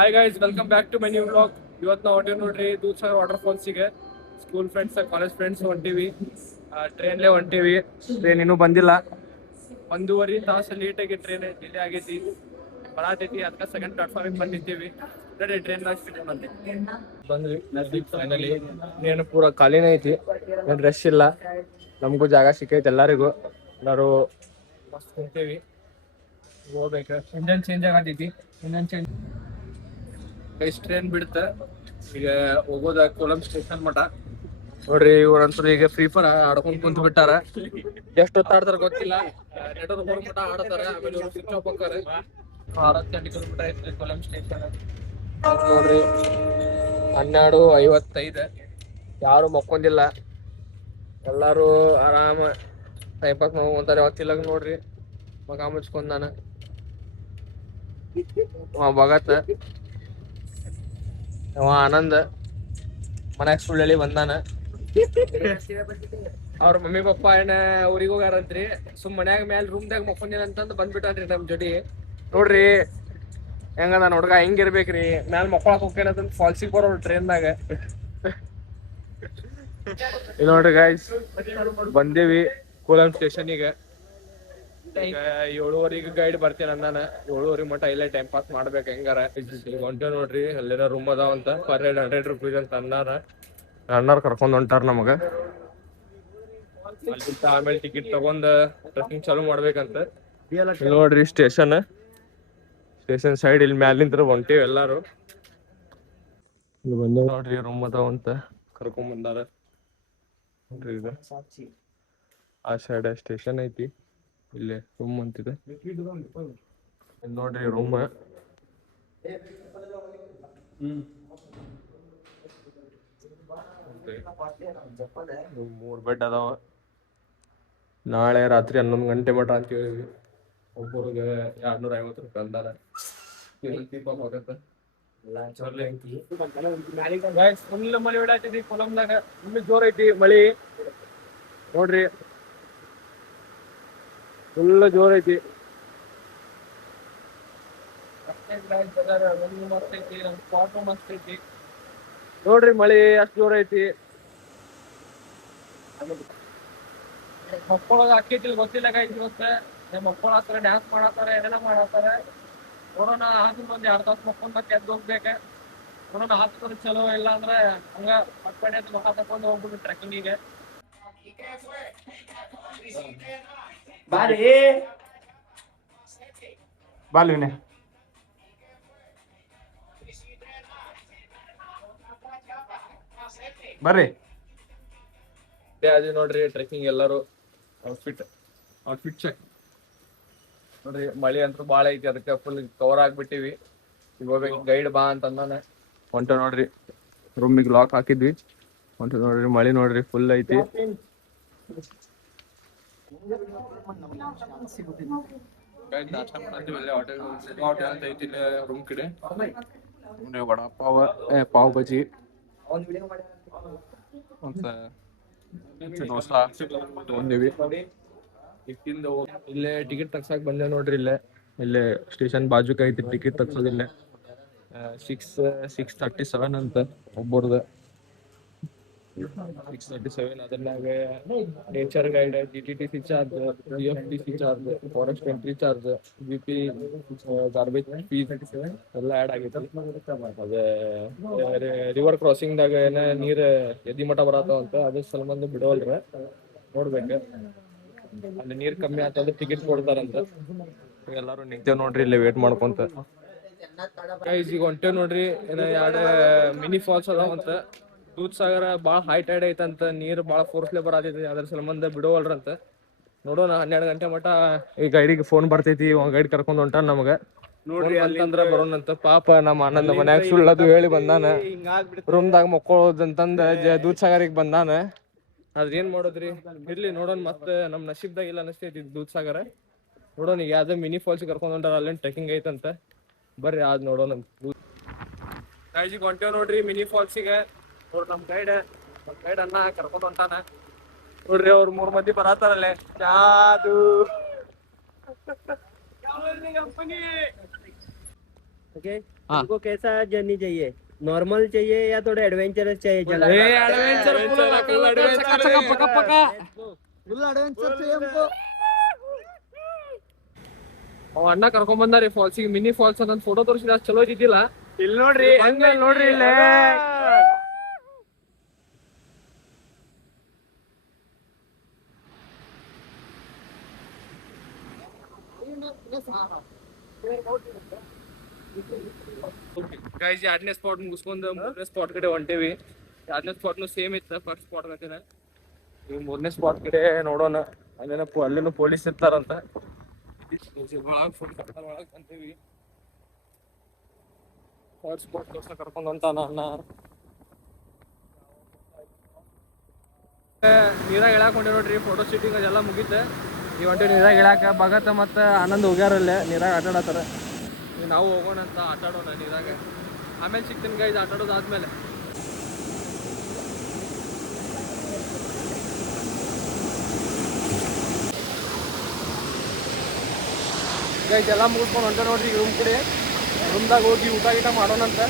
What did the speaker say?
Hi guys, welcome back to my new vlog. ಇವತ್ತು ನಾವು ಹೊಂಟಿವಿ ನೋಡ್ರಿ ದೂದ್ಸಾಗರ್ ವಾಟರ್ ಫಾಲ್ಸಿಗೆ. ಸ್ಕೂಲ್ ಫ್ರೆಂಡ್ಸ್, ಕಾಲೇಜ್ ಫ್ರೆಂಡ್ಸ್ ಹೊಂಟಿವಿ. ಟ್ರೈನ್ಲೇ ಹೊಂಟಿವಿ. ಟ್ರೈನ್ ಇನ್ನೂ ಬಂದಿಲ್ಲ. 1.5 ತಾಸು ಲೇಟಾಗಿ ಟ್ರೈನ್ ಡಿಲೇ ಆಗೈತಿ. ಬರಾತೈತಿ, ಅದಕ್ಕೆ ಸೆಕೆಂಡ್ ಪ್ಲಾಟ್ಫಾರ್ಮಿಗೆ ಬಂದಿದ್ದೀವಿ. ಟ್ರೈನ್ ಬಂದ್ವಿ ಫೈನಲಿ. ಏನು ಪೂರ ಖಾಲಿನೇ ಐತಿ, ಏನು ರಶ್ ಇಲ್ಲ. ನಮಗೂ ಜಾಗ ಸಿಕ್ಕೈತಿ ಎಲ್ಲರಿಗೂ. ಎಲ್ಲರೂ ಮಸ್ತ್ ಕುಂತೇವಿ. ಹೋಗ್ಬೇಕು. ಇಂಜನ್ ಚೇಂಜ್ ಆಗತೈತಿ. ಇಂಜನ್ ಚೇಂಜ್ ಟ್ರೈನ್ ಬಿಡುತ್ತೆ. ಈಗ ಹೋಗೋದ ಕೋಲಂ ಸ್ಟೇಷನ್ ಮಠ. ನೋಡ್ರಿ, ಇವ್ರಂತೂ ಈಗ ಫ್ರೀ ಫೈರ್ ಆಡ್ಕೊಂಡ್ ಕುಂತ ಬಿಟ್ಟಾರ. ಎಷ್ಟು ಹೊತ್ತಾಡ್ತಾರ ಗೊತ್ತಿಲ್ಲ. ನೆಟೋರ್ ಮಠ ಆಡತಾರ, ಆಮೇಲೆ ಇವ್ರು ಸ್ವಿಚ್ ಆಫ್ ಹಾಕಾರ. 68 ಕಿಲೋಮೀಟರ್ ಐತ್ರಿ ಕೋಲಂ ಸ್ಟೇಷನ್. ನೋಡ್ರಿ 12:55. ಯಾರು ಮಕ್ಕೊಂದಿಲ್ಲ, ಎಲ್ಲಾರು ಆರಾಮ ಟೈಮ್ ಪಾಸ್ ಮಾಡ್ಕೊಂತಾರೆ. ಹೊತ್ತಿಲ್ಲ ನೋಡ್ರಿ, ಮಗ ಮುಚ್ಕೊಂಡ್ ನಾನು ಭಗತ್ ಆನಂದ್ ಮನ್ಯಾಗ ಸುಳ್ಳಿ ಬಂದಾನ. ಅವ್ರ ಮಮ್ಮಿ ಪಪ್ಪ ಏನ ಊರಿಗೆ ಹೋಗ್ಯಾರಂತ್ರಿ. ಮನ್ಯಾಗ ಮ್ಯಾಲ ರೂಮ್ದಾಗ ಮಕ್ಕೊಂದಿನ ಅಂತಂದ್ ಬಂದ್ಬಿಟ್ಟಾನ್ರಿ ನಮ್ ಜೋಡಿ. ನೋಡ್ರಿ ಹೆಂಗದ ಹುಡ್ಗ, ಹಿಂಗಿರ್ಬೇಕ್ರಿ. ಮ್ಯಾಲ ಮಕ್ಕೊಳಕ್ ಹೋಗ್ಯಾನಂತ ಫಾಲ್ಸಿಗೆ ಬರೋ ಟ್ರೈನ್ದಾಗ. ಇಲ್ಲಿ ನೋಡ್ರಿ ಗೈಸ್, ಬಂದೇವಿ ಕೋಲಂ ಸ್ಟೇಷನಿಗೆ. ಈಗ 7:30 ಗೈಡ್ ಬರ್ತೇನೆ ಅಂದಾನ. 7:30 ಮಟ ಇಲ್ಲೇ ಟೈಮ್ ಪಾಸ್ ಮಾಡ್ಬೇಕು ಹೆಂಗಾರ. ಈಗ ಹೊಂಟೇವ್ ನೋಡ್ರಿ, ಅಲ್ಲೇನ ರೂಮ್ ಅದಾವಂತ. ಪರ್ ಹೆಡ್ 100 ರೂಪೀಸ್ ಅಂತ ಅನ್ನಾರ. ಅಣ್ಣಾರ್ ಕರ್ಕೊಂಡ್ ಹೊಂಟಾರ ನಮಗ. ಅಲ್ಲಿಂದ ಆಮೇಲೆ ಟಿಕೆಟ್ ತಗೊಂಡ್ ಟ್ರೆಕ್ಕಿಂಗ್ ಚಾಲೂ ಮಾಡ್ಬೇಕಂತ. ನೋಡ್ರಿ ಸ್ಟೇಷನ್ ಸೈಡ್ ಇಲ್ಲಿ ಮ್ಯಾಲಿಂತ್ರ ಹೊಂಟೇವಿ ಎಲ್ಲಾರು. ಇಲ್ಲಿ ಬಂದೇವ್ ನೋಡ್ರಿ, ರೂಮ್ ಅದಾವಂತ ಕರ್ಕೊಂಡ್ ಬಂದಾರ. ನೋಡ್ರಿ ಇದು ಆ ಸೈಡ್ ಸ್ಟೇಷನ್ ಐತಿ, ಇಲ್ಲೇ ರೂಮ್ ಅಂತಿದೆ. ಇಲ್ಲಿ ನೋಡ್ರಿ ರೂಮ್. ಮೂರ್ ಬೆಡ್ ಅದಾವ. ನಾಳೆ ರಾತ್ರಿ 11 ಗಂಟೆ ಮಟ ಅಂತ ಹೇಳಿವಿ. ಒಬ್ಬರಿಗೆ 250 ರೂಪಾಯಿ ಅಂದಾರ. ಫುಲ್ ಮಳಿ ಹೊಡಾತೈತಿ ಕೊಲಂದಾಗ. ಫುಲ್ ಜೋರ್ ಐತಿ ಮಳಿ. ನೋಡ್ರಿ ಫುಲ್ ಜೋರ್ ಐತಿ. ನೋಡ್ರಿ ಮಳಿ ಅಷ್ಟ್ ಜೋರ್ ಐತಿ. ಮಕ್ಕಳಾಗ ಅಕ್ಕೈತಿ ಗೊತ್ತಿಲ್ಲ ಗೈಸ್. ಇವತ್ತು ಮಕ್ಕಳ ಹತ್ರ ಡ್ಯಾನ್ಸ್ ಮಾಡತ್ತಾರ, ಏನೆಲ್ಲ ಮಾಡತ್ತಾರ. ನೋಡೋಣ, ಹಾಕಿ ಬಂದು 2 ತಾಸು ಮಕ್ಕೊಂಡ್ ಮತ್ತೆ ಎದ್ದು ಹೋಗ್ಬೇಕ. ನೋಡೋಣ, ಹಾಕಿದ್ರೆ ಚಲೋ, ಇಲ್ಲ ಅಂದ್ರೆ ಹಂಗ ಮಕ್ಕಳ ಮುಖ ತಕೊಂಡು ಹೋಗ್ಬಿಟ್ಟು ಟ್ರೆಕ್ಕಿಂಗಿಗೆ. ಬಾಲ್ವಿನೇ ಬರ್ರಿ. ಅದೇ ನೋಡ್ರಿ ಟ್ರೆಕ್ಕಿಂಗ್ ಎಲ್ಲಾರು ಔಟ್ಫಿಟ್ ಚೆಕ್. ನೋಡ್ರಿ ಮಳಿ ಅಂತೂ ಬಾಳ ಐತಿ, ಅದಕ್ಕೆ ಫುಲ್ ಕವರ್ ಆಗ್ಬಿಟ್ಟಿವಿ. ಈಗ ಹೋಗ್ಬೇಕು, ಗೈಡ್ ಬಾ ಅಂತ ಅಂದಾನ. ಹೊಂಟ ನೋಡ್ರಿ, ರೂಮಿಗೆ ಲಾಕ್ ಹಾಕಿದ್ವಿ. ಹೊಂಟ ನೋಡ್ರಿ, ಮಳಿ ನೋಡ್ರಿ ಫುಲ್ ಐತಿ. ರೂಮ್ ಕಡೆ ವಡಾ ಪಾವ್ ಬಜಿ ಅಂತ ಇಲ್ಲೇ ಟಿಕೆಟ್ ತಗ್ಸಾಕ್ ಬಂದೆ ನೋಡ್ರಿ. ಇಲ್ಲೇ ಸ್ಟೇಷನ್ ಬಾಜುಕ್ ಐತಿ ಟಿಕೆಟ್ ತಗ್ಸೋದಿಲ್ಲ. 637 ಅಂತ ಒಬ್ಬರ್ದ. 637. ಅದ್ರಾಗ nature guide, GTTC charge, GFTC charge, forest entry charge, BP, garbage fees ಎಲ್ಲ ಆ್ಯಡ್ ಆಗೈತಿ. ಅದೇ ರಿವರ್ ಕ್ರಾಸಿಂಗ್ ದಾಗ ಏನ ನೀರ್ ಎದಿ ಮಠ ಬರತ್ತಾವಂತ, ಅದ್ರ ಸಂಬಂಧ ಬಿಡೋಲ್ರ. ನೋಡ್ಬೇಕು, ಅಲ್ಲಿ ನೀರ್ ಕಮ್ಮಿ ಆತಂದ್ರೆ ಟಿಕೆಟ್ ಕೊಡ್ತಾರಂತ. ಎಲ್ಲಾರು ನಿಂತೇವ್ ನೋಡ್ರಿ ಇಲ್ಲಿ ವೇಟ್ ಮಾಡ್ಕೊಂತ. ಈಗ ಹೊಂಟೇವ್ ನೋಡ್ರಿ. ಏನ 2 ಮಿನಿ ಫಾಲ್ಸ್ ಅದಾವಂತ. ದೂದ್ಸಾಗರ ಬಾಳ ಹೈ ಟೈಡ್ ಐತಂತ, ನೀರ್ ಬಾಳ ಫೋರ್ಸ್ಲೆ ಬರತೈತಿ, ಅದ್ರ ಸಂಬಂಧ ಬಿಡೋವಲ್ರಂತ. ನೋಡೋಣ, 12 ಗಂಟೆ ಮಟ ಈ ಗೈಡಿಗೆ ಫೋನ್ ಬರ್ತೈತಿ. ಗೈಡ್ ಕರ್ಕೊಂಡ್ ಹೊಂಟಾನ ನಮಗ. ನೋಡ್ರಿ ಅಂತಂದ್ರ ಬರೋಣಂತ. ಪಾಪ ನಮ್ಮ ಆನಂದ್ ಮನ್ಯಾಗ ಸುಳ್ಳದು ಹೇಳಿ ಬಂದಾನ, ರೂಮ್ದಾಗ ಮಕ್ಕೊಳ್ಳೋದಂತಂದ ದೂದ್ಸಾಗರಿಗೆ ಬಂದಾನ. ಅದ್ರ ಏನ್ ಮಾಡೋದ್ರಿ, ಇರ್ಲಿ ನೋಡೋಣ. ಮತ್ತೆ ನಮ್ ನಶೀಬ್ದಾಗ ಇಲ್ಲ ಅನಸ್ತೈತಿ ದೂದ್ಸಾಗರ. ನೋಡೋಣ, ಈಗ ಯಾವ್ದೋ ಮಿನಿ ಫಾಲ್ಸ್ ಕರ್ಕೊಂಡ್ ಹೊಂಟಾರ, ಅಲ್ಲೇನ್ ಟ್ರೆಕ್ಕಿಂಗ್ ಐತಂತ. ಬರ್ರಿ ಅದ್ ನೋಡೋಣ. ಗೈಜಿಗೆ ಹೊಂಟೇವ್ ನೋಡ್ರಿ ಮಿನಿ ಫಾಲ್ಸಿಗೆ. ನೋಡ್ರಿ ನಮ್ ಗೈಡ್ ಅನ್ನ ಕರ್ಕೊಂಡ್ ಹೊಂಟಾನ. ನೋಡ್ರಿ ಅವ್ರು 3 ಮಂದಿ ಬರತಾರಲ್ಲೇ. ಜಾದು हाँ। तुमको कैसा जर्नी चाहिए, नॉर्मल चाहिए या थोड़ा एडवेंचरस चाहिए? एडवेंचर पका पका फुल एडवेंचर चाहिए हमको. ಅಣ್ಣ ಕರ್ಕೊಂಡ್ ಬಂದಾರಿ ಫಾಲ್ಸಿಗೆ, ಮಿನಿ ಫಾಲ್ಸ್ ಅಂತ ಫೋಟೋ ತೋರಿಸಿದ ಅಷ್ಟು ಚಲೋ ಇದ್ದಿಲ್ಲ. ಇಲ್ಲಿ ನೋಡ್ರಿ, ನೋಡ್ರಿ ಇಲ್ಲೇ ಗೈಸ್, 2ನೇ ಸ್ಪಾಟ್ ಮುಗಿಸ್ಕೊಂಡು 3ನೇ ಸ್ಪಾಟ್ ಕಡೆ ಹೊಂಟೇವಿ. 2ನೇ ಸ್ಪಾಟ್ನು ಸೇಮ್ ಇತ್ತು ಫಸ್ಟ್ ಸ್ಪಾಟ್ ಗತಿನ. ಈಗ 3ನೇ ಸ್ಪಾಟ್ ಕಡೆ ನೋಡೋಣ. ಅಲ್ಲೇನು ಪೊಲೀಸ್ ಇರ್ತಾರಂತ. ಒಳಗೆ ಬಂತೀವಿ. ಫಸ್ಟ್ ಸ್ಪಾಟ್ ತೋರ್ಸ ಕರ್ಕೊಂಡು ಹೊಂಟಾನ ಅಣ್ಣ. ನೀರಾಗ ಇಳಾಕೊಂಡೆ ನೋಡ್ರಿ, ಫೋಟೋ ಶೂಟಿಂಗ್ ಅದೆಲ್ಲ ಮುಗೀತೆ. ಈ ಹೊಂಟೆ ನೀರಾಗ ಇಳಾಕ ಭಗತ್ ಮತ್ತು ಆನಂದ್ ಹೋಗ್ಯಾರಲ್ಲೇ ನೀರಾಗ ಆಟ ಆಡತ್ತಾರ. ನಾವು ಹೋಗೋಣ ಅಂತ ಆಟ ಆಡೋಣ ನೀರಾಗ. ಆಮೇಲೆ ಸಿಗ್ತೀನಿ ಗೈಸ್ ಆಟ ಆಡೋದಾದ್ಮೇಲೆ. ಗೈಸ್ ಎಲ್ಲ ಮುಗಿಸ್ಕೊಂಡು ಹೊಂಟೆ ನೋಡ್ರಿ ರೂಮ್ ಕಡೆ. ರೂಮ್ದಾಗ ಹೋಗಿ ಊಟ ಗೀಟ ಮಾಡೋಣ ಅಂತ.